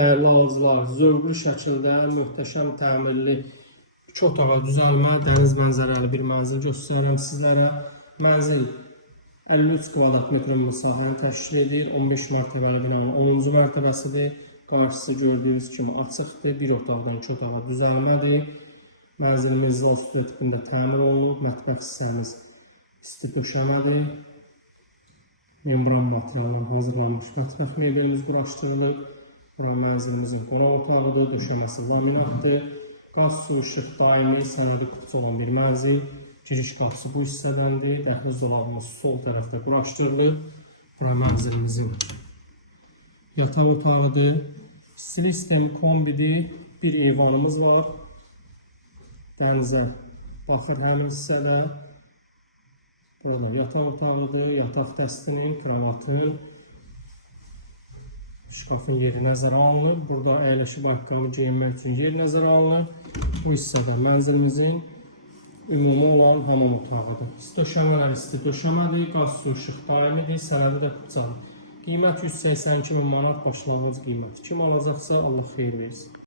Lazlar, zövqlü şəkildə möhtəşəm təmirli 2 otağa düzəlmə, dəniz mənzərəli bir mənzil göstərirəm sizlərə. Mənzil 53 kvadrat metrin məsafəni təşkil edir. 15 mərtəbəli binanın 10-cu mərtəbəsidir. Qarşısı gördüyünüz kimi açıqdır. Bir otaqdan 2 otağa düzəlmədir. Mənzilimiz Zalstudiya tipində təmir olunub. Mətbəx hissəmiz isti döşəmədir. Membran materialından hazırlanmış mətbəx mebelimiz quraşdırılıb. Bura mənzilimizin qonaq otağıdır, döşəməsi laminatdır. Qaz, su, işıq daimi, sənədi kutusu olan bir mənzil. Giriş qapısı bu hissədəndir. Dəhliz dolabımız sol tərəfdə quraşdırılıb. Bura mənzilimizin yataq otağıdır. Silik sistemi kombidir. Bir eyvanımız var. Dənizə baxır həmin hissədə. Burada yataq otağıdır. Yataq dəstinin, kravatın, şkafın yeri nəzərə alınır. Burada əyləşib ayaqqabı geyinmək üçün yer nəzərə alınır. Bu hissədə mənzilimizin ümumi olan hamam otağıdır. İsti döşəmələr isti döşəmədir. Qaz, su, işıq daimidir. Sənədi də qucadır. Qiymət 182.000 manat başlanğıc qiyməti. Kim alacaqsa Allah xeyir versin.